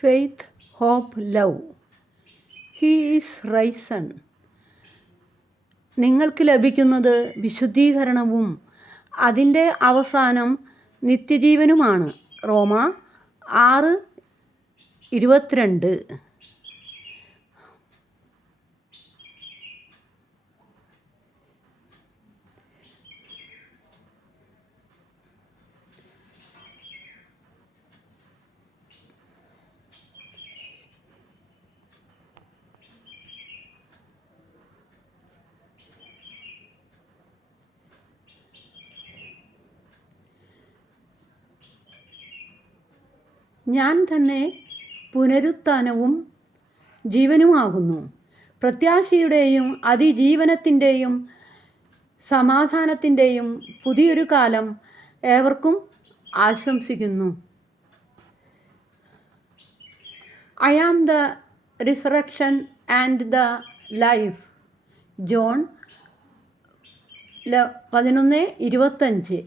Faith, hope, love. He is risen. നിങ്ങൾക്ക് ലഭിക്കുന്നത് വിശുദ്ധീകരണവും അതിൻ്റെ അവസാനം നിത്യജീവനുമാണ്. റോമ 6:22. ഞാൻ തന്നെ പുനരുത്ഥാനവും ജീവനുമാകുന്നു. പ്രത്യാശയുടെയും അതിജീവനത്തിൻ്റെയും സമാധാനത്തിൻ്റെയും പുതിയൊരു കാലം ഏവർക്കും ആശംസിക്കുന്നു. I am the resurrection and the life. John 11:25.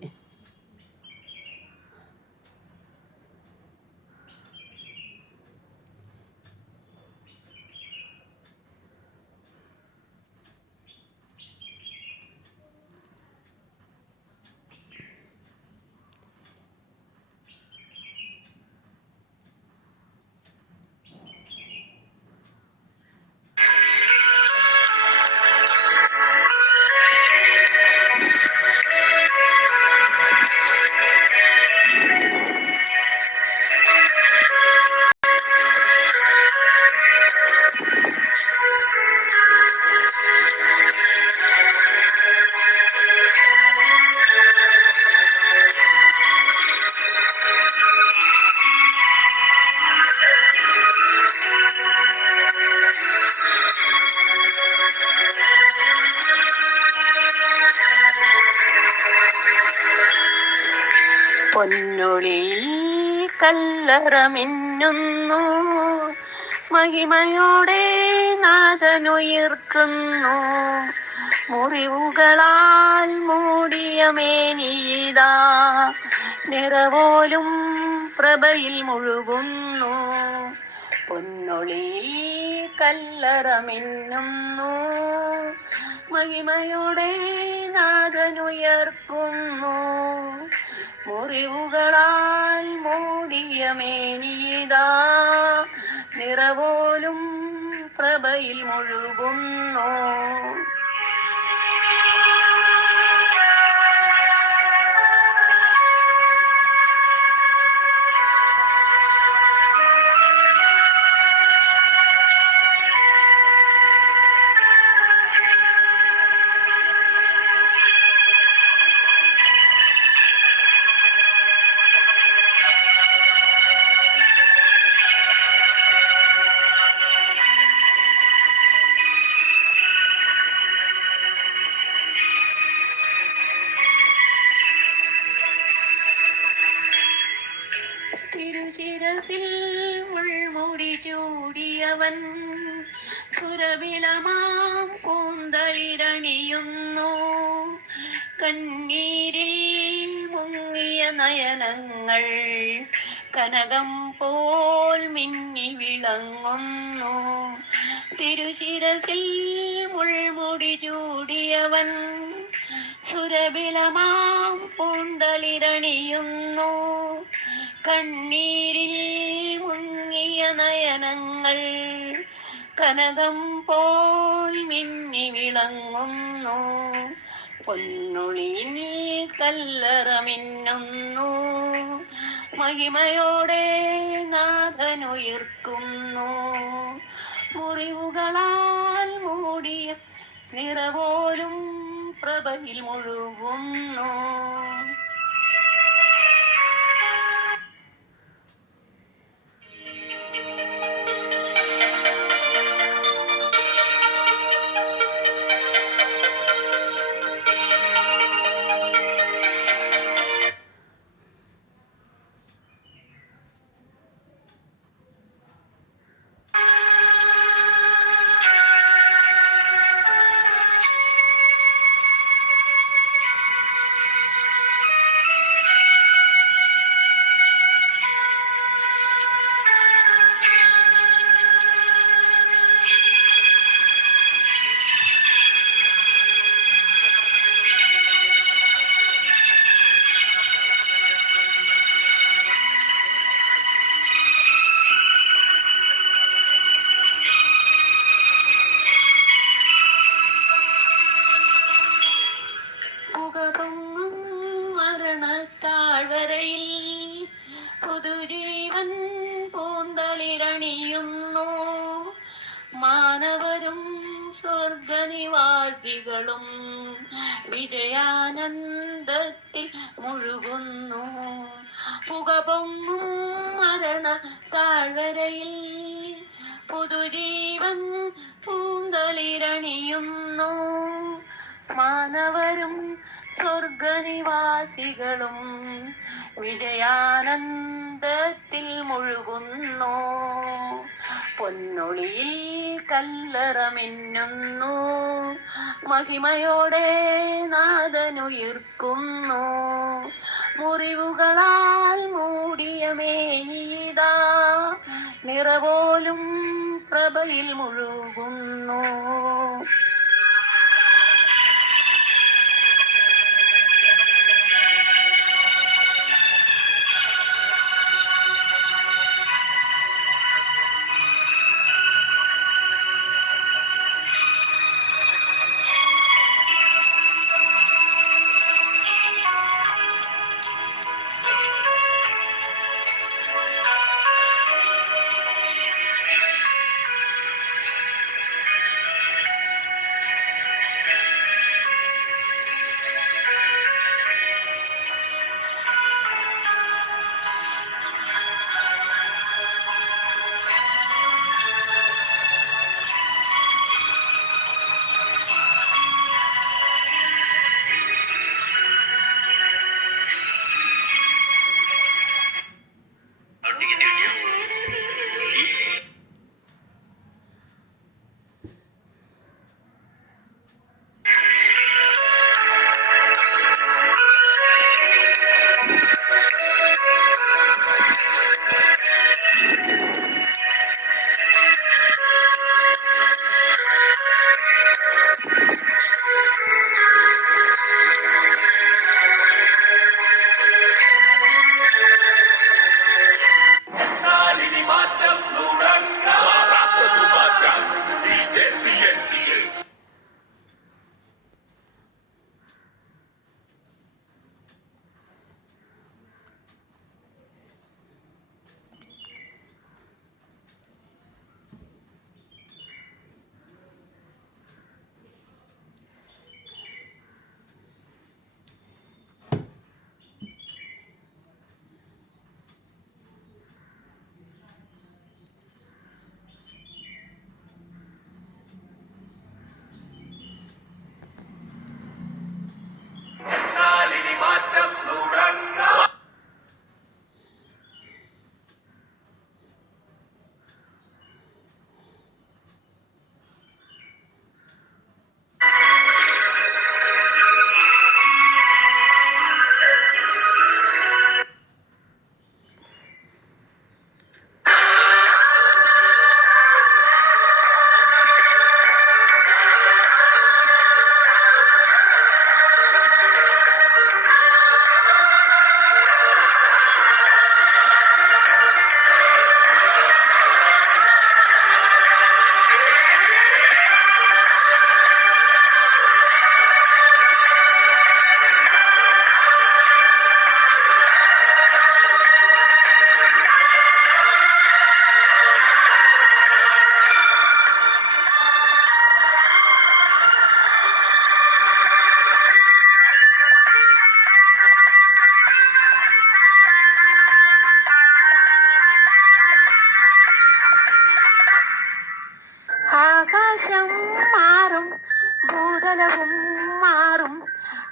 പൊന്നൊളിയിൽ കല്ലറ മിന്നുന്നു, മഹിമയോടെ നാഥനുയർക്കുന്നു. മുറിവുകളാൽ മൂടിയ മേനിയിതാ, നിറപോലും പ്രഭയിൽ മുഴുകുന്നു. പൊന്നൊളിയിൽ കല്ലറ മിന്നുന്നു, മഹിമയോടെ നാഥനുയർക്കുന്നു. മുറിവുകളാൽ മൂടിയ മേനിയിതാ, നിറപോലും പ്രഭയിൽ മുഴുകുന്നു. തിരുശിരസിൽ മുൾമുടി ചൂടിയവൻ, സുരഭിലമാം കൂന്തളിരണിയുന്നു. കണ്ണീരിൽ മുങ്ങിയ നയനങ്ങൾ കനകം പോൽ മിന്നി വിളങ്ങുന്നു. തിരുശിരസിൽ മുൾമുടി ചൂടിയവൻ, സുരഭിലമാം കൂന്തളിരണിയുന്നു. കണ്ണീരിൽ മുങ്ങിയ നയനങ്ങൾ കനകം പോൽ മിന്നി വിളങ്ങുന്നു. പൊന്നൊളിയിൽ കല്ലറ മിന്നുന്നു, മഹിമയോടെ നാഥനുയർക്കുന്നു. മുറിവുകളാൽ മൂടിയ നിറപോലും പ്രഭയിൽ മുഴുകുന്നു. താഴ്വരയിൽ പുതുജീവൻ പൂന്തളിരണിയുന്നു. മാനവരും സ്വർഗനിവാസികളും വിജയാനന്ദത്തിൽ മുഴുകുന്നു. പുക പൊങ്ങും മരണ താഴ്വരയിൽ പുതുജീവൻ പൂന്തളിരണിയുന്നു. മാനവരും സ്വർഗനിവാസികളും വിജയാനന്ദത്തിൽ മുഴുകുന്നു. പൊന്നൊളിയിൽ കല്ലറ മിന്നുന്നു. മഹിമയോടെ നാഥനുയിർക്കുന്നു. മുറിവുകളാൽ മൂടിയ മേനിതാ നിറപോലും പ്രഭയിൽ മുഴുകുന്നു. ആകാശം മാറും, ഭൂതലവും മാറും,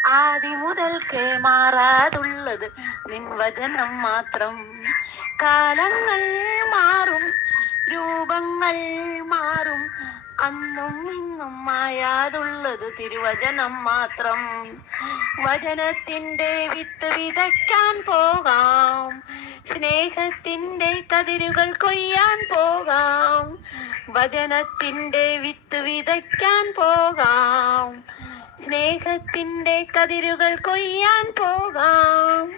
ആദി മുതൽക്കേ മാറാതുള്ളത് നിൻ വചനം മാത്രം. കാലങ്ങൾ മാറും, രൂപങ്ങൾ മാറും, അന്നും ഇന്നും മായാതുള്ളത് തിരുവചനം മാത്രം. വചനത്തിന്റെ വിത്ത് വിതയ്ക്കാൻ പോകാം, സ്നേഹത്തിന്റെ കതിരുകൾ കൊയ്യാൻ പോകാം. വചനത്തിന്റെ വിത്ത് വിതയ്ക്കാൻ പോകാം, സ്നേഹത്തിന്റെ കതിരുകൾ കൊയ്യാൻ പോകാം.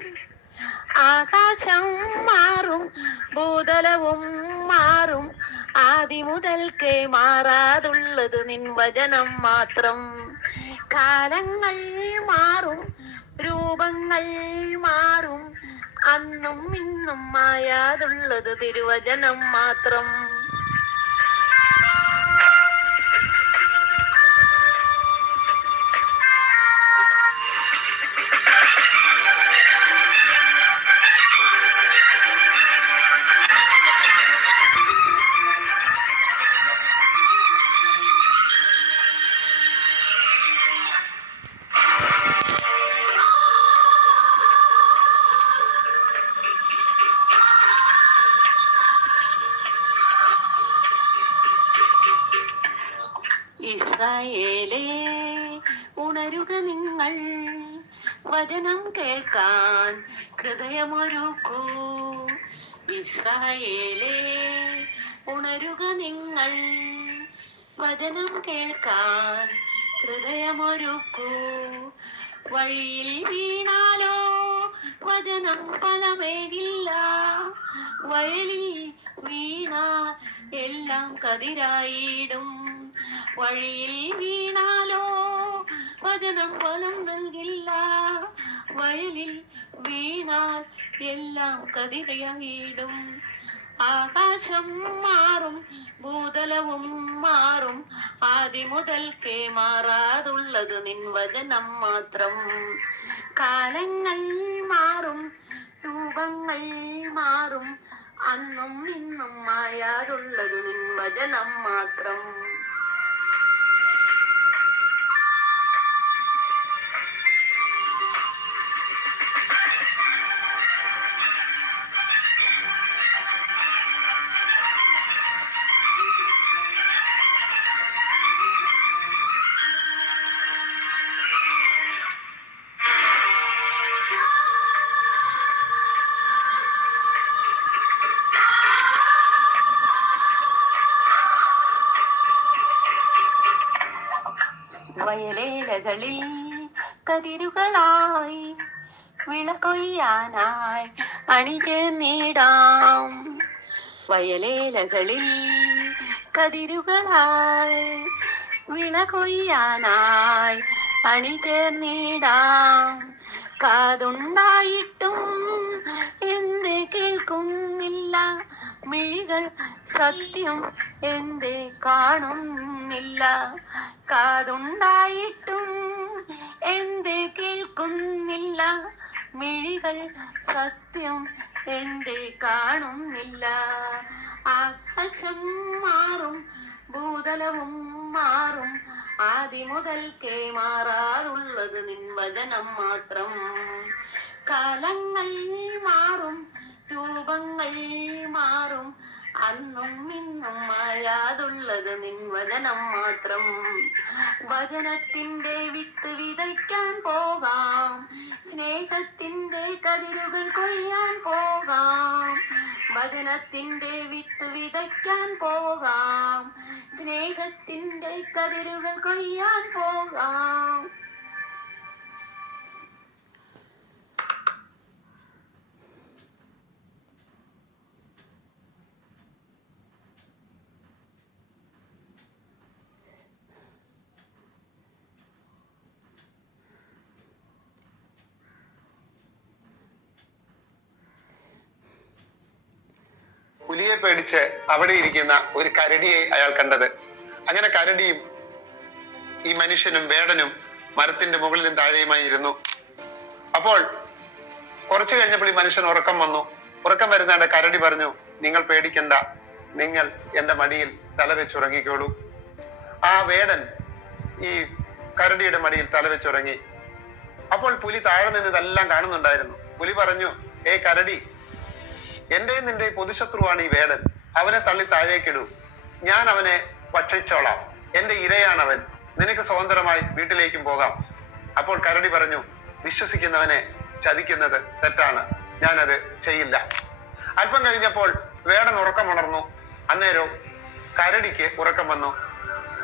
ആകാശം മാറും, ഭൂതലവും മാറും, ആദി മുതൽക്കേ മാറാതുള്ളത് നിൻ വചനം മാത്രം. കാലങ്ങൾ മാറും, രൂപങ്ങൾ മാറും, നിന്നും മായാതുള്ളത് തിരുവചനം മാത്രം. ഇസ്രായേലേ, ഉണരുക നിങ്ങൾ, വചനം കേൾക്കാൻ ഹൃദയമൊരുക്കൂ. ഇസ്രായേലേ, ഉണരുക നിങ്ങൾ, വചനം കേൾക്കാൻ ഹൃദയമൊരുക്കൂ. വഴിയിൽ വീണാലോ വചനം ഫലമേകില്ല, വയലിൽ വീണാൽ എല്ലാം കതിരായിടും. വഴിയിൽ വീണാലോ വചനം ഫലം നൽകില്ല, വയലിൽ വീണാൽ എല്ലാം കതിരായിടും. ആകാശം മാറും, ഭൂതലവും മാറും, ആദി മുതൽക്കേ മാറാതുള്ളത് നിൻ വചനം മാത്രം. കാലങ്ങൾ മാറും, രൂപങ്ങൾ മാറും, അന്നും ഇന്നും മായാതുള്ളത് നിൻ വചനം മാത്രം. വയലേലകളിൽ കതിരുകളായി വിളകൊയ്യാനായി അണിചേർന്നിടാം. വയലേലകളിൽ കതിരുകളായി വിളകൊയ്യാനായി അണിചേർന്നിടാം. കാതുണ്ടായിട്ടും എന്തേ കേൾക്കുന്നില്ല, മിഴികൾ സത്യം എന്തേ കാണുന്നില്ല. കാതുണ്ടായിട്ടും എന്തേ കേൾക്കുന്നില്ല, മിഴികൾ സത്യം എന്തേ കാണുന്നില്ല. ആകാശം മാറും, ഭൂതലവും മാറും, ആദി മുതൽക്കേ മാറാറുള്ളത് നിൻ വചനം മാത്രം. കാലങ്ങൾ മാറും, രൂപങ്ങൾ മാറും, അന്നും ഇന്നും മായാതുള്ളത് നിൻ വചനം മാത്രം. വചനത്തിന്റെ വിത്ത് വിതയ്ക്കാൻ പോകാം, സ്നേഹത്തിന്റെ കതിരുകൾ കൊയ്യാൻ പോകാം. വചനത്തിന്റെ വിത്ത് വിതയ്ക്കാൻ പോകാം, സ്നേഹത്തിന്റെ കതിരുകൾ കൊയ്യാൻ പോകാം. പുലിയെ പേടിച്ച് അവിടെ ഇരിക്കുന്ന ഒരു കരടിയെ അയാൾ കണ്ടത്. അങ്ങനെ കരടിയും ഈ മനുഷ്യനും വേടനും മരത്തിന്റെ മുകളിലും താഴെയുമായി ഇരുന്നു. അപ്പോൾ കുറച്ചു കഴിഞ്ഞപ്പോൾ ഈ മനുഷ്യൻ ഉറക്കം വന്നു. ഉറക്കം വരുന്നവിടെ കരടി പറഞ്ഞു, നിങ്ങൾ പേടിക്കണ്ട, നിങ്ങൾ എന്റെ മടിയിൽ തലവെച്ചുറങ്ങിക്കോളൂ. ആ വേടൻ ഈ കരടിയുടെ മടിയിൽ തലവെച്ചുറങ്ങി. അപ്പോൾ പുലി താഴെ നിന്ന് ഇതെല്ലാം കാണുന്നുണ്ടായിരുന്നു. പുലി പറഞ്ഞു, ഏയ് കരടി, എന്റെയും നിന്റെ പൊതുശത്രുവാണ് ഈ വേടൻ. അവനെ തള്ളി താഴേക്കിടൂ, ഞാൻ അവനെ ഭക്ഷിച്ചോളാം. എന്റെ ഇരയാണവൻ, നിനക്ക് സ്വതന്ത്രമായി വീട്ടിലേക്കും പോകാം. അപ്പോൾ കരടി പറഞ്ഞു, വിശ്വസിക്കുന്നവനെ ചതിക്കുന്നത് തെറ്റാണ്, ഞാനത് ചെയ്യില്ല. അല്പം കഴിഞ്ഞപ്പോൾ വേടൻ ഉറക്കമുണർന്നു. അന്നേരം കരടിക്ക് ഉറക്കം വന്നു.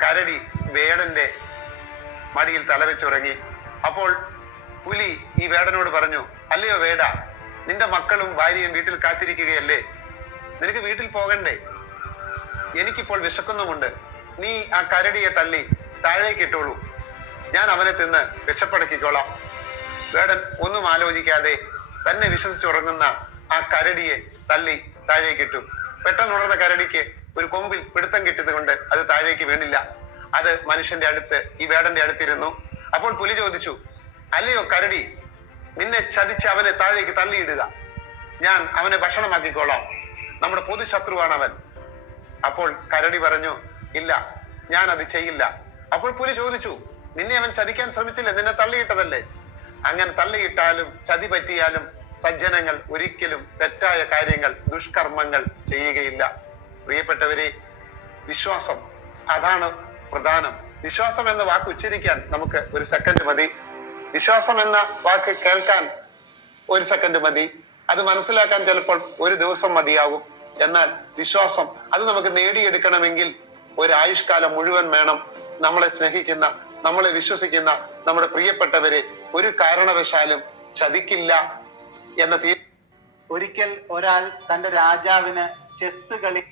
കരടി വേടന്റെ മടിയിൽ തലവെച്ചുറങ്ങി. അപ്പോൾ പുലി ഈ വേടനോട് പറഞ്ഞു, അല്ലയോ വേട, നിന്റെ മക്കളും ഭാര്യയും വീട്ടിൽ കാത്തിരിക്കുകയല്ലേ, നിനക്ക് വീട്ടിൽ പോകണ്ടേ? എനിക്കിപ്പോൾ വിശക്കുന്നുമുണ്ട്. നീ ആ കരടിയെ തള്ളി താഴേക്ക് ഇട്ടോളൂ, ഞാൻ അവനെ തിന്ന് വിശപ്പടക്കിക്കോളാം. വേടൻ ഒന്നും ആലോചിക്കാതെ തന്നെ വിശ്വസിച്ചുറങ്ങുന്ന ആ കരടിയെ തള്ളി താഴേക്ക് ഇട്ടു. പെട്ടെന്ന് ഉണർന്ന കരടിക്ക് ഒരു കൊമ്പിൽ പിടുത്തം കിട്ടിയത് കൊണ്ട് അത് താഴേക്ക് വീണില്ല. അത് മനുഷ്യന്റെ അടുത്ത്, ഈ വേടന്റെ അടുത്തിരുന്നു. അപ്പോൾ പുലി ചോദിച്ചു, അല്ലയോ കരടി, നിന്നെ ചതിച്ച് അവനെ താഴേക്ക് തള്ളിയിടുക, ഞാൻ അവനെ ഭക്ഷണമാക്കിക്കോളാം, നമ്മുടെ പൊതുശത്രുവാണ് അവൻ. അപ്പോൾ കരടി പറഞ്ഞു, ഇല്ല, ഞാൻ അത് ചെയ്യില്ല. അപ്പോൾ പുലി ചോദിച്ചു, നിന്നെ അവൻ ചതിക്കാൻ ശ്രമിച്ചില്ലേ, നിന്നെ തള്ളിയിട്ടതല്ലേ? അങ്ങനെ തള്ളിയിട്ടാലും ചതി പറ്റിയാലും സജ്ജനങ്ങൾ ഒരിക്കലും തെറ്റായ കാര്യങ്ങൾ, ദുഷ്കർമ്മങ്ങൾ ചെയ്യുകയില്ല. പ്രിയപ്പെട്ടവരെ, വിശ്വാസം, അതാണ് പ്രധാനം. വിശ്വാസം എന്ന വാക്ക് ഉച്ചരിക്കാൻ നമുക്ക് ഒരു സെക്കൻഡ് മതി. വിശ്വാസം എന്ന വാക്ക് കേൾക്കാൻ ഒരു സെക്കൻഡ് മതി. അത് മനസ്സിലാക്കാൻ ചിലപ്പോൾ ഒരു ദിവസം മതിയാകും. എന്നാൽ വിശ്വാസം അത് നമുക്ക് നേടിയെടുക്കണമെങ്കിൽ ഒരു ആയുഷ്കാലം മുഴുവൻ വേണം. നമ്മളെ സ്നേഹിക്കുന്ന, നമ്മളെ വിശ്വസിക്കുന്ന നമ്മുടെ പ്രിയപ്പെട്ടവരെ ഒരു കാരണവശാലും ചതിക്കില്ല എന്ന ഒരിക്കൽ ഒരാൾ തന്റെ രാജാവിന് ചെസ് കളി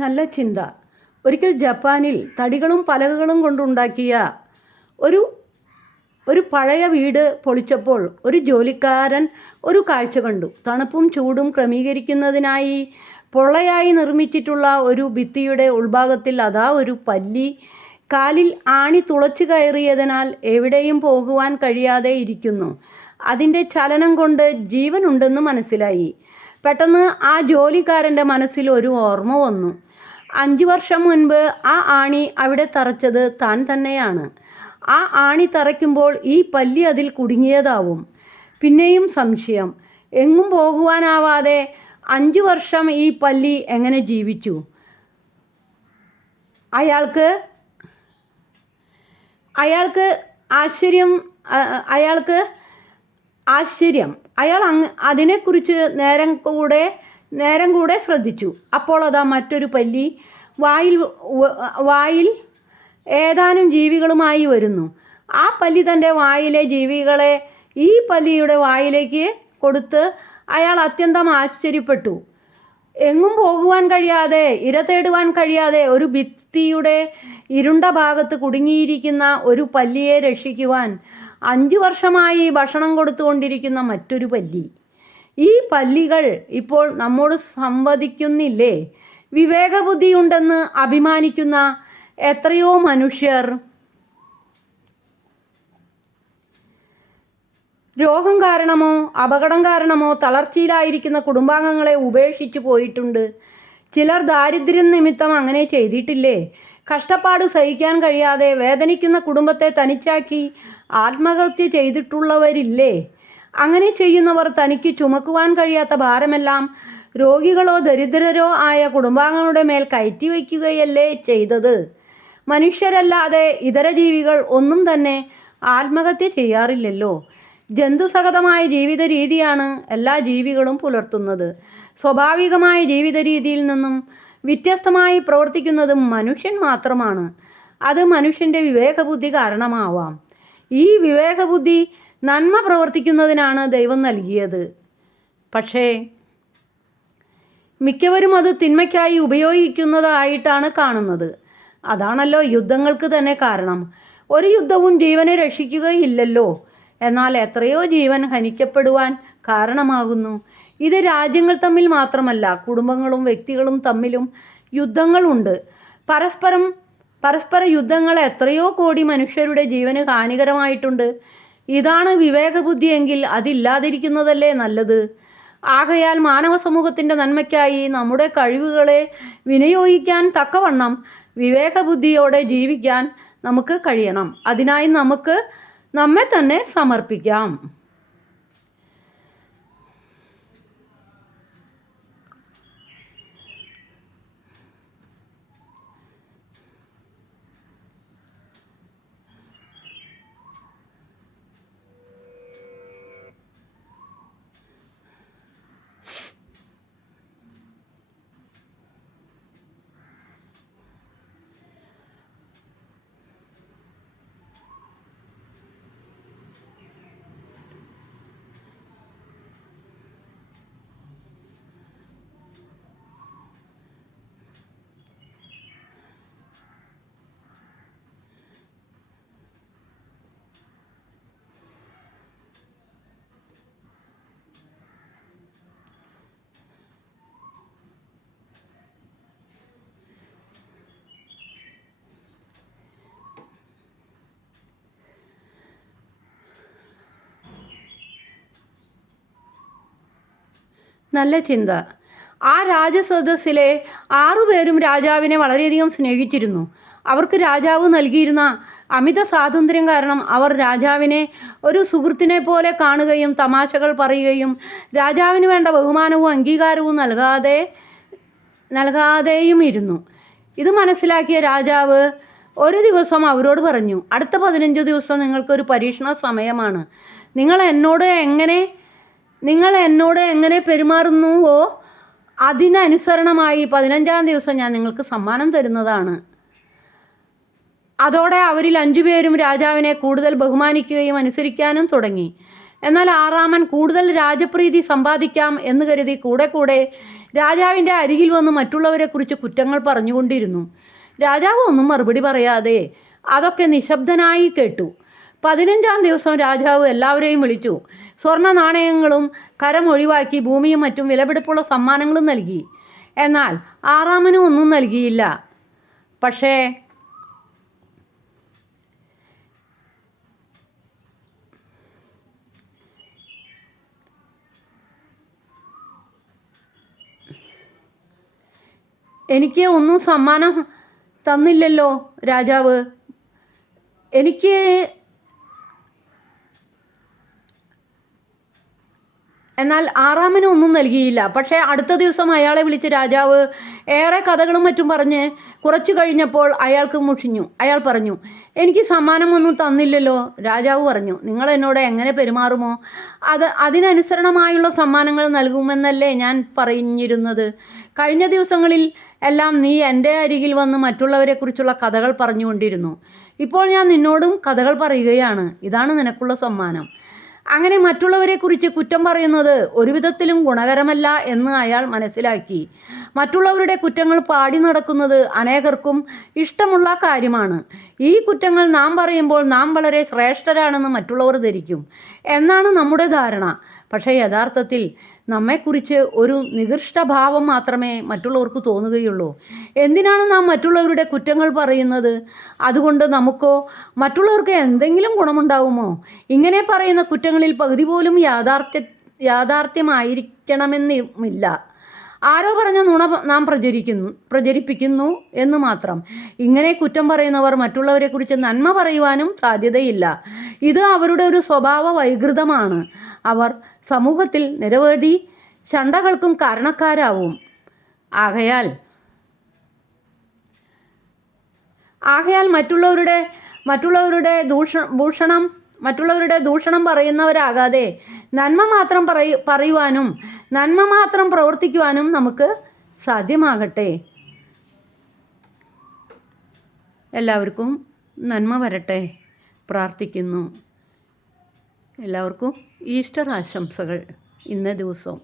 നല്ല ചിന്ത. ഒരിക്കൽ ജപ്പാനിൽ തടികളും പലകകളും കൊണ്ടുണ്ടാക്കിയ ഒരു പഴയ വീട് പൊളിച്ചപ്പോൾ ഒരു ജോലിക്കാരൻ ഒരു കാഴ്ച കണ്ടു. തണുപ്പും ചൂടും ക്രമീകരിക്കുന്നതിനായി പൊള്ളയായി നിർമ്മിച്ചിട്ടുള്ള ഒരു ഭിത്തിയുടെ ഉൾഭാഗത്തിൽ അതാ ഒരു പല്ലി കാലിൽ ആണി തുളച്ചു കയറിയതിനാൽ എവിടെയും പോകുവാൻ കഴിയാതെ ഇരിക്കുന്നു. അതിൻ്റെ ചലനം കൊണ്ട് ജീവനുണ്ടെന്ന് മനസ്സിലായി. പെട്ടെന്ന് ആ ജോലിക്കാരൻ്റെ മനസ്സിൽ ഒരു ഓർമ്മ വന്നു. 5 വർഷം മുൻപ് ആ ആണി അവിടെ തറച്ചത് താൻ തന്നെയാണ്. ആ ആണി തറയ്ക്കുമ്പോൾ ഈ പല്ലി അതിൽ കുടുങ്ങിയതാവും. പിന്നെയും സംശയം. എങ്ങും പോകുവാനാവാതെ 5 വർഷം ഈ പല്ലി എങ്ങനെ ജീവിച്ചു? അയാൾക്ക് ആശ്ചര്യം. അയാൾ അതിനെക്കുറിച്ച് നേരം കൂടെ ശ്രദ്ധിച്ചു. അപ്പോൾ അതാ മറ്റൊരു പല്ലി വായിൽ ഏതാനും ജീവികളുമായി വരുന്നു. ആ പല്ലി തൻ്റെ വായിലെ ജീവികളെ ഈ പല്ലിയുടെ വായിലേക്ക് കൊടുത്ത് അയാൾ അത്യന്തം ആശ്ചര്യപ്പെട്ടു. എങ്ങും പോകുവാൻ കഴിയാതെ, ഇര തേടുവാൻ കഴിയാതെ ഒരു ഭിത്തിയുടെ ഇരുണ്ട ഭാഗത്ത് കുടുങ്ങിയിരിക്കുന്ന ഒരു പല്ലിയെ രക്ഷിക്കുവാൻ 5 വർഷമായി ഭക്ഷണം കൊടുത്തുകൊണ്ടിരിക്കുന്ന മറ്റൊരു പല്ലി. ഈ പല്ലികൾ ഇപ്പോൾ നമ്മോട് സംവദിക്കുന്നില്ലേ? വിവേകബുദ്ധിയുണ്ടെന്ന് അഭിമാനിക്കുന്ന എത്രയോ മനുഷ്യർ രോഗം കാരണമോ അപകടം കാരണമോ തളർച്ചയിലായിരിക്കുന്ന കുടുംബാംഗങ്ങളെ ഉപേക്ഷിച്ചു പോയിട്ടുണ്ട്. ചിലർ ദാരിദ്ര്യം നിമിത്തം അങ്ങനെ ചെയ്തിട്ടില്ലേ? കഷ്ടപ്പാട് സഹിക്കാൻ കഴിയാതെ വേദനിക്കുന്ന കുടുംബത്തെ തനിച്ചാക്കി ആത്മഹത്യ ചെയ്തിട്ടുള്ളവരില്ലേ? അങ്ങനെ ചെയ്യുന്നവർ തനിക്ക് ചുമക്കുവാൻ കഴിയാത്ത ഭാരമെല്ലാം രോഗികളോ ദരിദ്രരോ ആയ കുടുംബാംഗങ്ങളുടെ മേൽ കയറ്റി വയ്ക്കുകയല്ലേ ചെയ്തത്? മനുഷ്യരല്ലാതെ ഇതര ജീവികൾ ഒന്നും തന്നെ ആത്മഹത്യ ചെയ്യാറില്ലല്ലോ. ജന്തുസഹതമായ ജീവിത രീതിയാണ് എല്ലാ ജീവികളും പുലർത്തുന്നത്. സ്വാഭാവികമായ ജീവിത രീതിയിൽ നിന്നും വ്യത്യസ്തമായി പ്രവർത്തിക്കുന്നത് മനുഷ്യൻ മാത്രമാണ്. അത് മനുഷ്യൻ്റെ വിവേകബുദ്ധി കാരണമാവാം. ഈ വിവേകബുദ്ധി നന്മ പ്രവർത്തിക്കുന്നതിനാണ് ദൈവം നൽകിയത്. പക്ഷേ മിക്കവരും അത് തിന്മയ്ക്കായി ഉപയോഗിക്കുന്നതായിട്ടാണ് കാണുന്നത്. അതാണല്ലോ യുദ്ധങ്ങൾക്ക് തന്നെ കാരണം. ഒരു യുദ്ധവും ജീവനെ രക്ഷിക്കുകയില്ലല്ലോ. എന്നാൽ എത്രയോ ജീവൻ ഹനിക്കപ്പെടുവാൻ കാരണമാകുന്നു. ഇത് രാജ്യങ്ങൾ തമ്മിൽ മാത്രമല്ല, കുടുംബങ്ങളും വ്യക്തികളും തമ്മിലും യുദ്ധങ്ങളുണ്ട്. പരസ്പര യുദ്ധങ്ങൾ എത്രയോ കോടി മനുഷ്യരുടെ ജീവന് ഹാനികരമായിട്ടുണ്ട്. ഇതാണ് വിവേകബുദ്ധിയെങ്കിൽ അതില്ലാതിരിക്കുന്നതല്ലേ നല്ലത്. ആകയാൽ മാനവ സമൂഹത്തിൻ്റെ നന്മയ്ക്കായി നമ്മുടെ കഴിവുകളെ വിനിയോഗിക്കാൻ തക്കവണ്ണം വിവേകബുദ്ധിയോടെ ജീവിക്കാൻ നമുക്ക് കഴിയണം. അതിനായി നമുക്ക് നമ്മെ തന്നെ സമർപ്പിക്കാം. നല്ല ചിന്ത. ആ രാജസദസ്സിലെ 6 പേരും രാജാവിനെ വളരെയധികം സ്നേഹിച്ചിരുന്നു. അവർക്ക് രാജാവ് നൽകിയിരുന്ന അമിത സ്വാതന്ത്ര്യം കാരണം അവർ രാജാവിനെ ഒരു സുഹൃത്തിനെ പോലെ കാണുകയും തമാശകൾ പറയുകയും രാജാവിന് വേണ്ട ബഹുമാനവും അംഗീകാരവും നൽകാതെയും ഇരുന്നു. ഇത് മനസ്സിലാക്കിയ രാജാവ് ഒരു ദിവസം അവരോട് പറഞ്ഞു, അടുത്ത 15 ദിവസം നിങ്ങൾക്കൊരു പരീക്ഷണ സമയമാണ്. നിങ്ങൾ എന്നോട് എങ്ങനെ പെരുമാറുന്നുവോ അതിനനുസരണമായി 15-ാം ദിവസം ഞാൻ നിങ്ങൾക്ക് സമ്മാനം തരുന്നതാണ്. അതോടെ അവരിൽ 5 പേരും രാജാവിനെ കൂടുതൽ ബഹുമാനിക്കുകയും അനുസരിക്കാനും തുടങ്ങി. എന്നാൽ 6-ാമൻ കൂടുതൽ രാജപ്രീതി സമ്പാദിക്കാം എന്ന് കരുതി കൂടെ രാജാവിൻ്റെ അരികിൽ വന്ന് മറ്റുള്ളവരെക്കുറിച്ച് കുറ്റങ്ങൾ പറഞ്ഞുകൊണ്ടിരുന്നു. രാജാവ് ഒന്നും മറുപടി പറയാതെ അതൊക്കെ നിശബ്ദനായി കേട്ടു. 15-ാം ദിവസം രാജാവ് എല്ലാവരെയും വിളിച്ചു. സ്വർണ്ണ നാണയങ്ങളും കരം ഒഴിവാക്കി ഭൂമിയും മറ്റും വിലപിടിപ്പുള്ള സമ്മാനങ്ങളും നൽകി. എന്നാൽ 6-ാമനും ഒന്നും നൽകിയില്ല. പക്ഷേ എനിക്ക് ഒന്നും സമ്മാനം തന്നില്ലല്ലോ രാജാവ്. എന്നാൽ 6-ാമനും ഒന്നും നൽകിയില്ല. പക്ഷേ അടുത്ത ദിവസം അയാളെ വിളിച്ച് രാജാവ് ഏറെ കഥകളും മറ്റും പറഞ്ഞ് കുറച്ചു കഴിഞ്ഞപ്പോൾ അയാൾക്ക് മുഷിഞ്ഞു. അയാൾ പറഞ്ഞു, എനിക്ക് സമ്മാനമൊന്നും തന്നില്ലല്ലോ. രാജാവ് പറഞ്ഞു, നിങ്ങൾ എന്നോട് എങ്ങനെ പെരുമാറുമോ അതിനനുസരണമായുള്ള സമ്മാനങ്ങൾ നൽകുമെന്നല്ലേ ഞാൻ പറഞ്ഞിരുന്നത്. കഴിഞ്ഞ ദിവസങ്ങളിൽ എല്ലാം നീ എൻ്റെ അരികിൽ വന്ന് മറ്റുള്ളവരെക്കുറിച്ചുള്ള കഥകൾ പറഞ്ഞുകൊണ്ടിരുന്നു. ഇപ്പോൾ ഞാൻ നിന്നോടും കഥകൾ പറയുകയാണ്. ഇതാണ് നിനക്കുള്ള സമ്മാനം. അങ്ങനെ മറ്റുള്ളവരെക്കുറിച്ച് കുറ്റം പറയുന്നത് ഒരു വിധത്തിലും ഗുണകരമല്ല എന്ന് അയാൾ മനസ്സിലാക്കി. മറ്റുള്ളവരുടെ കുറ്റങ്ങൾ പാടി നടക്കുന്നത് അനേകർക്കും ഇഷ്ടമുള്ള കാര്യമാണ്. ഈ കുറ്റങ്ങൾ നാം പറയുമ്പോൾ നാം വളരെ ശ്രേഷ്ഠരാണെന്ന് മറ്റുള്ളവർ ധരിക്കും എന്നാണ് നമ്മുടെ ധാരണ. പക്ഷേ യഥാർത്ഥത്തിൽ നമ്മെക്കുറിച്ച് ഒരു നികൃഷ്ടഭാവം മാത്രമേ മറ്റുള്ളവർക്ക് തോന്നുകയുള്ളൂ. എന്തിനാണ് നാം മറ്റുള്ളവരുടെ കുറ്റങ്ങൾ പറയുന്നത്? അതുകൊണ്ട് നമുക്കോ മറ്റുള്ളവർക്ക് എന്തെങ്കിലും ഗുണമുണ്ടാവുമോ? ഇങ്ങനെ പറയുന്ന കുറ്റങ്ങളിൽ പകുതി പോലും യാഥാർത്ഥ്യമായിരിക്കണമെന്നില്ല. ആരോ പറഞ്ഞ നുണ നാം പ്രചരിപ്പിക്കുന്നു എന്ന് മാത്രം. ഇങ്ങനെ കുറ്റം പറയുന്നവർ മറ്റുള്ളവരെക്കുറിച്ച് നന്മ പറയുവാനും സാധ്യതയില്ല. ഇത് അവരുടെ ഒരു സ്വഭാവ വൈകൃതമാണ്. അവർ സമൂഹത്തിൽ നിരവധി ശണ്ഠകൾക്കും കാരണക്കാരാവും. ആകയാൽ മറ്റുള്ളവരുടെ ദൂഷണം പറയുന്നവരാകാതെ നന്മ മാത്രം പറയുവാനും നന്മ മാത്രം പ്രവർത്തിക്കുവാനും നമുക്ക് സാധ്യമാകട്ടെ. എല്ലാവർക്കും നന്മ വരട്ടെ പ്രാർത്ഥിക്കുന്നു. എല്ലാവർക്കും ഈസ്റ്റർ ആശംസകൾ ഇന്നേ ദിവസം.